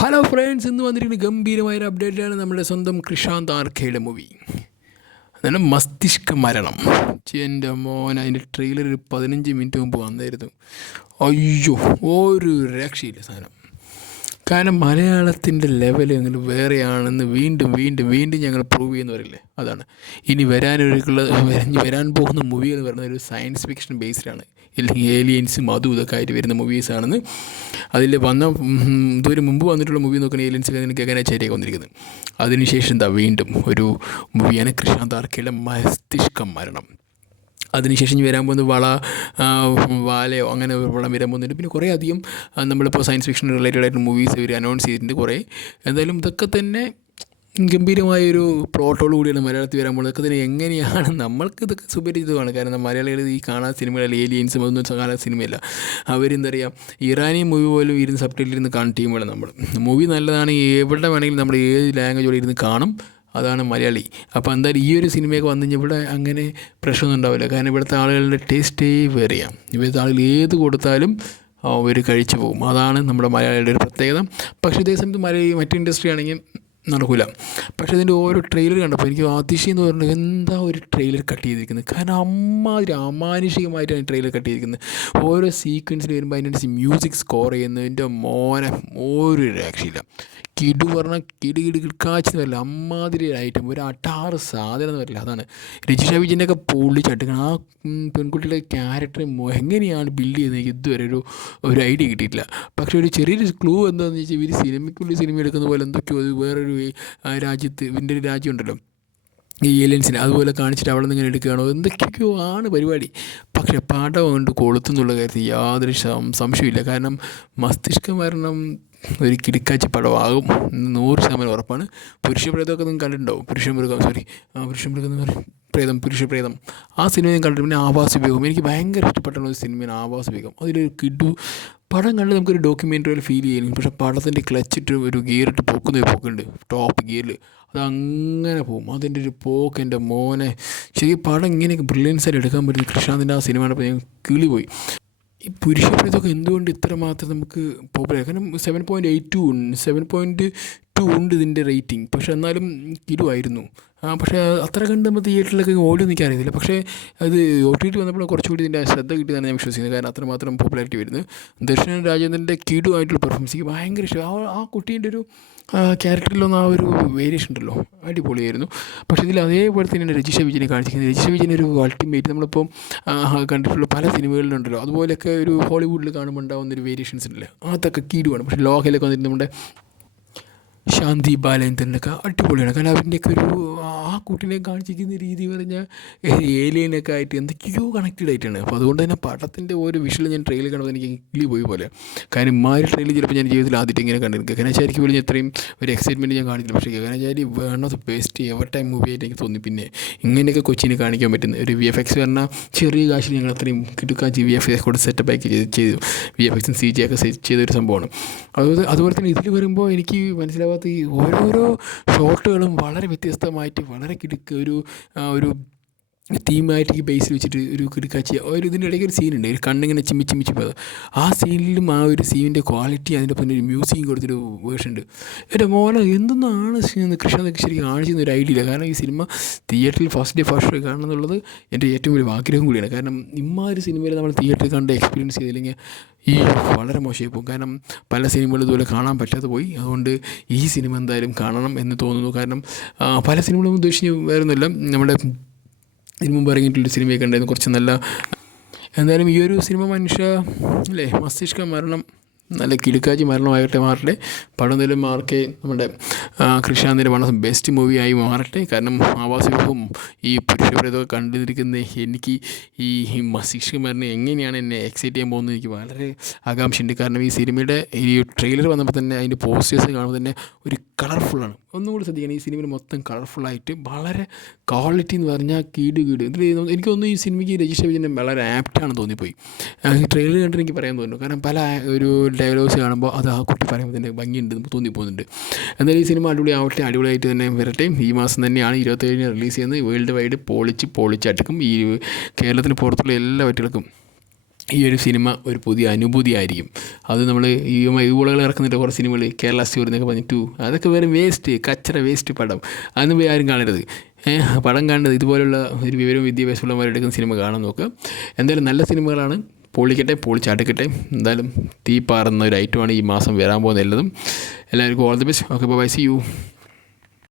Hello friends, ഇന്ന് വന്നിരിക്കുന്ന ഗംഭീരമായൊരു അപ്ഡേറ്റാണ് നമ്മുടെ സ്വന്തം കൃഷാന്ത് ആർക്കയുടെ മൂവി. അതാണ് മസ്തിഷ്ക മരണം. എൻ്റെ മോൻ അതിൻ്റെ ട്രെയിലർ ഒരു 15 മിനിറ്റ് മുമ്പ് വന്നായിരുന്നു. അയ്യോ, ഒരു രക്ഷയില്ല സാധനം. കാരണം മലയാളത്തിൻ്റെ ലെവൽ അങ്ങനെ വേറെയാണെന്ന് വീണ്ടും വീണ്ടും വീണ്ടും ഞങ്ങൾ പ്രൂവ് ചെയ്യുന്ന വരില്ലേ, അതാണ്. ഇനി വരാൻ പോകുന്ന മൂവി എന്ന് പറയുന്നത് ഒരു സയൻസ് ഫിക്ഷൻ ബേസ്ഡാണ്, ഇല്ലെങ്കിൽ ഏലിയൻസും അതും ഇതൊക്കെ ആയിട്ട് വരുന്ന മൂവീസാണെന്ന്. അതിൽ ഇതുവരെ മുമ്പ് വന്നിട്ടുള്ള മൂവി നോക്കുന്ന ഏലിയൻസൊക്കെ എനിക്ക് എങ്ങനെ ശരിയാക്കി വന്നിരിക്കുന്നത്. അതിനുശേഷം എന്താ വീണ്ടും ഒരു മൂവിയാണ് കൃഷ്ണാന്ത് ആർക്കയുടെ മസ്തിഷ്കം മരണം. അതിനുശേഷം ഇനി വരാൻ പോകുന്നത് വാലയോ അങ്ങനെ വളം വരാൻ പോകുന്നുണ്ട്. പിന്നെ കുറേ അധികം നമ്മളിപ്പോൾ സയൻസ് ഫിക്ഷൻ റിലേറ്റഡ് ആയിട്ട് മൂവീസ് ഇവർ അനൗൺസ് ചെയ്തിട്ടുണ്ട് കുറേ. എന്തായാലും ഇതൊക്കെ തന്നെ ഗംഭീരമായൊരു പ്ലോട്ടോട് കൂടിയാണ് മലയാളത്തിൽ വരാൻ പോകുന്നത്. ഇതൊക്കെ തന്നെ എങ്ങനെയാണ് നമ്മൾക്ക് ഇതൊക്കെ സുപരിചിതമാണ്. കാരണം മലയാളികൾ ഈ കാണാൻ സിനിമകളിൽ ഏലിയൻസും അതൊന്നും കാണാൻ സിനിമയല്ല. അവരെന്താ പറയുക, ഇറാനിയൻ മൂവി പോലും ഇരുന്ന് സബ്ടൈറ്റിലിരുന്ന് കാണുന്ന ടീമുകളാണ് നമ്മൾ. മൂവി നല്ലതാണ്, എവിടെ വേണമെങ്കിലും നമ്മൾ ഏത് ലാംഗ്വേജോടെ ഇരുന്ന് കാണും. അതാണ് മലയാളി. അപ്പോൾ എന്തായാലും ഈ ഒരു സിനിമയൊക്കെ വന്നു കഴിഞ്ഞാൽ ഇവിടെ അങ്ങനെ പ്രശ്നമൊന്നും ഉണ്ടാവില്ല. കാരണം ഇവിടുത്തെ ആളുകളുടെ ടേസ്റ്റേ വേറെയാണ്. ഇവിടുത്തെ ആളുകൾ ഏത് കൊടുത്താലും അവർ കഴിച്ചു പോകും. അതാണ് നമ്മുടെ മലയാളിയുടെ ഒരു പ്രത്യേകത. പക്ഷേ ഇതേ സമയത്ത് മറ്റു ഇൻഡസ്ട്രി ആണെങ്കിൽ നടക്കില്ല. പക്ഷേ ഇതിൻ്റെ ഓരോ ട്രെയിലർ കണ്ടപ്പോൾ എനിക്ക് അതിശയം എന്ന് പറഞ്ഞാൽ എന്താ ഒരു ട്രെയിലർ കട്ട് ചെയ്തിരിക്കുന്നത്. കാരണം അമ്മാതിരി അമാനുഷികമായിട്ടാണ് ട്രെയിലർ കട്ട് ചെയ്തിരിക്കുന്നത്. ഓരോ സീക്വൻസിൽ വരുമ്പോൾ അതിനനുസരിച്ച് മ്യൂസിക് സ്കോർ ചെയ്യുന്നതിൻ്റെ മോനെ ഒരു രക്ഷയില്ല. കിടു പറഞ്ഞാൽ കിടുകിടുക്കാച്ചെന്ന് വരില്ല, അമ്മാതിരി ഐറ്റം, ഒരു അട്ടാറ് സാധനം എന്ന് വരില്ല. അതാണ് രജിഷ വിജയൻ്റെയൊക്കെ പൊള്ളിച്ചടുക്കണം. ആ പെൺകുട്ടിയുടെ ക്യാരക്ടർ എങ്ങനെയാണ് ബിൽഡ് ചെയ്യുന്നത് എനിക്ക് ഇതുവരെ ഒരു ഐഡിയ കിട്ടിയിട്ടില്ല. പക്ഷേ ഒരു ചെറിയൊരു ക്ലൂ എന്താണെന്ന് വെച്ചാൽ ഇവർ സിനിമയ്ക്കുള്ളിൽ സിനിമ എടുക്കുന്ന പോലെ എന്തൊക്കെയോ അത് വേറൊരു രാജ്യത്ത് ഇതിൻ്റെ ഒരു രാജ്യമുണ്ടല്ലോ ഈ ഏലിയൻസിനെ അതുപോലെ കാണിച്ചിട്ട് അവിടെ നിന്ന് ഇങ്ങനെ എടുക്കുകയാണോ എന്തൊക്കെയോ ആണ് പരിപാടി. പക്ഷേ പടം കൊണ്ട് കൊളുത്തുന്നുള്ള കാര്യത്തിൽ യാതൊരു സംശയമില്ല. കാരണം മസ്തിഷ്ക മരണം ഒരു കിടുക്കാച്ചി പടമാകും 100% ഉറപ്പാണ്. പുരുഷപ്രേതമൊക്കെ നിങ്ങൾ കണ്ടിട്ടുണ്ടാവും. പുരുഷപ്രേതം ആ സിനിമ ഞാൻ കണ്ടിട്ട്. പിന്നെ ആവാസവിയോഗം എനിക്ക് ഭയങ്കര ഇഷ്ടപ്പെട്ട ഒരു സിനിമയാണ് ആവാസവിയോഗം. അതിലൊരു പടം കണ്ട് നമുക്കൊരു ഡോക്യുമെൻ്ററി പോലെ ഫീൽ ചെയ്യുന്നു. പക്ഷേ പടത്തിൻ്റെ ക്ലച്ചിട്ട് ഒരു ഗിയറിട്ട് പോക്കുന്നൊരു പോക്കുണ്ട്, ടോപ്പ് ഗിയറിൽ അതങ്ങനെ പോകും. അതിൻ്റെ ഒരു പോക്ക് എൻ്റെ മോനെ, ശരിക്കും പടം ഇങ്ങനെയൊക്കെ ബ്രില്യൻസായിട്ട് എടുക്കാൻ പറ്റുന്ന കൃഷ്ണാന്തിൻ്റെ ആ സിനിമ കണ്ടപ്പോൾ ഞാൻ കിളി പോയി. ഈ പുരുഷപ്രേതമൊക്കെ എന്തുകൊണ്ട് ഇത്രമാത്രം നമുക്ക് പോപ്പുലർ, കാരണം 7.2 ഉണ്ട് ഇതിൻ്റെ റേറ്റിംഗ്. പക്ഷേ എന്നാലും കിടുവായിരുന്നു. പക്ഷേ അത്ര കണ്ട് നമ്മൾ തിയേറ്ററിലൊക്കെ ഓടി നിൽക്കാൻ അറിയത്തില്ല. പക്ഷേ അത് OTT വന്നപ്പോൾ കുറച്ചുകൂടി ഇതിൻ്റെ ശ്രദ്ധ കിട്ടിയതാണ് ഞാൻ വിശ്വസിക്കുന്നത്. കാരണം അത്രമാത്രം പോപ്പുലാരിറ്റി വരുന്നത്. ദർശന രാജേന്ദ്രൻ്റെ കിടുവായിട്ടുള്ള പെർഫോമൻസ് എനിക്ക് ഭയങ്കര ഇഷ്ടം. ആ കുട്ടീൻ്റെ ഒരു ക്യാരക്ടറിലൊന്നും ആ ഒരു വേരിയേഷൻ ഉണ്ടല്ലോ, അടിപൊളിയായിരുന്നു. പക്ഷേ ഇതിൽ അതേപോലെ തന്നെയാണ് രജിഷ വിജയനെ കാണിച്ചിരിക്കുന്നത്. രജിഷ വിജയൻ ഒരു അൾട്ടിമേറ്റ് നമ്മളിപ്പം കണ്ടിട്ടുള്ള പല സിനിമകളിലുണ്ടല്ലോ, അതുപോലെയൊക്കെ ഒരു ഹോളിവുഡിൽ കാണുമ്പോൾ ഉണ്ടാകുന്ന ഒരു വേരിയേഷൻസ് ഉണ്ടല്ലോ, അതൊക്കെ കീടുവാണ്. പക്ഷേ ലോകയിലൊക്കെ വന്നിട്ട് നമ്മുടെ ശാന്തി ബാലേന്ദ്രനൊക്കെ അടിപൊളിയാണ്. കാരണം അവരുടെയൊക്കെ ഒരു ആ കുട്ടീനെ കാണിച്ചിരിക്കുന്ന രീതി പറഞ്ഞാൽ ഏലിയനൊക്കെ ആയിട്ട് എന്തൊക്കെയോ കണക്റ്റഡ് ആയിട്ടാണ്. അപ്പോൾ അതുകൊണ്ട് തന്നെ പടത്തിൻ്റെ ഓരോ വിഷ്വൽ ഞാൻ ട്രെയിലർ കണ്ടപ്പോൾ എനിക്ക് കിളി പോയി പോലെ. കാരണം ഇമാതിരി ട്രെയിലർ ചിലപ്പോൾ ഞാൻ ജീവിതത്തിൽ ആദ്യമായിട്ട് ഇങ്ങനെ കണ്ടിരിക്കും. ഗഗനചാരിക്ക് പോലും ഇത്രയും ഒരു എക്സൈറ്റ്മെൻറ്റ് ഞാൻ കാണിച്ചില്ല. പക്ഷേ Gaganachari one of the best ever time movie ആയിട്ട് എനിക്ക് തോന്നി. പിന്നെ ഇങ്ങനെയൊക്കെ കൊച്ചിനെ കാണിക്കാൻ പറ്റുന്ന ഒരു VFX പറഞ്ഞാൽ ചെറിയ കാശിൽ ഞങ്ങൾ അത്രയും കിട്ടുക്കാച്ചി VFX കൂടെ സെറ്റപ്പാക്കി ചെയ്തു. VFX CG ഒക്കെ സെറ്റ് ചെയ്തൊരു സംഭവമാണ്. അതുപോലെ തന്നെ ഇതിൽ വരുമ്പോൾ എനിക്ക് മനസ്സിലാവാത്ത ഈ ഓരോരോ ഷോട്ടുകളും വളരെ വ്യത്യസ്തമായിട്ട് വളരെ ഒരു തീമാറ്റിക് ബേസിൽ വെച്ചിട്ട് ഒരു കിടുക്കാച്ചി ഇതിൻ്റെ ഇടയ്ക്ക് ഒരു സീനുണ്ട്, ഒരു കണ്ണിങ്ങനെ ചിമ്മി പോയത്. ആ സീനിലും ആ ഒരു സീനിൻ്റെ ക്വാളിറ്റി, അതിൻ്റെ പിന്നെ ഒരു മ്യൂസിക് കൊടുത്തൊരു വേർഷൻ ഉണ്ട്. എൻ്റെ മോനെ എന്തൊന്നാണ് കൃഷ്ണനൊക്കെ ശരിക്കും കാണിച്ചെന്ന് ഒരു ഐഡിയ ഇല്ല. കാരണം ഈ സിനിമ തിയേറ്ററിൽ ഫസ്റ്റ് ഡേ കാണണം എന്നുള്ളത് എൻ്റെ ഏറ്റവും വലിയ ആഗ്രഹം കൂടിയാണ്. കാരണം ഇമ്മാതിരി സിനിമയിൽ നമ്മൾ തിയേറ്ററിൽ കണ്ട് എക്സ്പീരിയൻസ് ചെയ്തില്ലെങ്കിൽ വളരെ മോശമായി പോകും. കാരണം പല സിനിമകളും ഇതുപോലെ കാണാൻ പറ്റാതെ പോയി. അതുകൊണ്ട് ഈ സിനിമ എന്തായാലും കാണണം എന്ന് തോന്നുന്നു. കാരണം പല സിനിമകളും ഉദ്ദേശിച്ച് വരുന്നില്ല, നമ്മുടെ ഇതിന് മുമ്പ് ഇറങ്ങിയിട്ടുള്ളൊരു സിനിമയൊക്കെ ഉണ്ടായിരുന്നു കുറച്ച് നല്ല. എന്തായാലും ഈ ഒരു സിനിമ അല്ലേ മസ്തിഷ്ക മരണം നല്ല കിടുക്കാച്ചി മാറട്ടെ. പടം എന്തായാലും നമ്മുടെ കൃഷ്ണാന്തിൻ്റെ വൺ ഓഫ് ബെസ്റ്റ് മൂവിയായി മാറട്ടെ. കാരണം ആവാസവും ഈ പുരുഷപ്രേതമൊക്കെ കണ്ടിരിക്കുന്ന എനിക്ക് ഈ മസ്തിഷ്ക മരണം എങ്ങനെയാണ് എന്നെ എക്സൈറ്റ് ചെയ്യാൻ പോകുന്നത് എനിക്ക് വളരെ ആകാംക്ഷയുണ്ട്. കാരണം ഈ സിനിമയുടെ ഈ ട്രെയിലർ വന്നപ്പോൾ തന്നെ അതിൻ്റെ പോസ്റ്റേഴ്സ് കാണുമ്പോൾ തന്നെ ഒരു കളർഫുള്ളാണ്. ഒന്നുകൂടി ശ്രദ്ധിക്കണം, ഈ സിനിമയിൽ മൊത്തം കളർഫുള്ളായിട്ട് വളരെ ക്വാളിറ്റി എന്ന് പറഞ്ഞാൽ കീട് ഇതിൽ എനിക്ക് തോന്നുന്നു ഈ സിനിമയ്ക്ക് രജിഷ വിജയൻ വളരെ ആപ്റ്റാണ് തോന്നിപ്പോയി. ഈ ട്രെയിലർ കണ്ടിട്ട് എനിക്ക് പറയാൻ തോന്നുന്നു. കാരണം പല ഒരു ഡയലോഗ്സ് കാണുമ്പോൾ അത് ആ കുട്ടി പറയുമ്പോൾ തന്നെ ഭംഗിയുണ്ട് തോന്നിപ്പോകുന്നുണ്ട്. എന്നാലും ഈ സിനിമ അടിപൊളിയായിട്ട് തന്നെ വരട്ടെ. ഈ മാസം തന്നെയാണ് 27-ന് റിലീസ് ചെയ്യുന്നത്. വേൾഡ് വൈഡ് പൊളിച്ചടുക്കും. ഈ കേരളത്തിന് പുറത്തുള്ള എല്ലാ പറ്റുകൾക്കും ഈ ഒരു സിനിമ ഒരു പുതിയ അനുഭൂതി ആയിരിക്കും. അത് നമ്മൾ ഈ യുവളകൾ ഇറക്കുന്നില്ല കുറേ സിനിമകൾ, കേരള സ്റ്റോറി എന്നൊക്കെ പറഞ്ഞിട്ട് അതൊക്കെ വെറും വേസ്റ്റ്, കച്ചറ വേസ്റ്റ് പടം. അതൊന്നും പോയി ആരും കാണരുത്. പടം കാണുന്നത് ഇതുപോലുള്ള ഒരു വിവരവും വിദ്യാഭ്യാസമുള്ളവരെടുക്കുന്ന സിനിമ കാണാൻ നോക്കുക. എന്തായാലും നല്ല സിനിമകളാണ്, പൊളിക്കട്ടെ, പൊളിച്ചടുക്കട്ടെ. എന്തായാലും തീ പാറുന്ന ഒരു ഐറ്റമാണ് ഈ മാസം വരാൻ പോകുന്ന എല്ലാതും. എല്ലാവർക്കും all the best. Okay, bye, see U.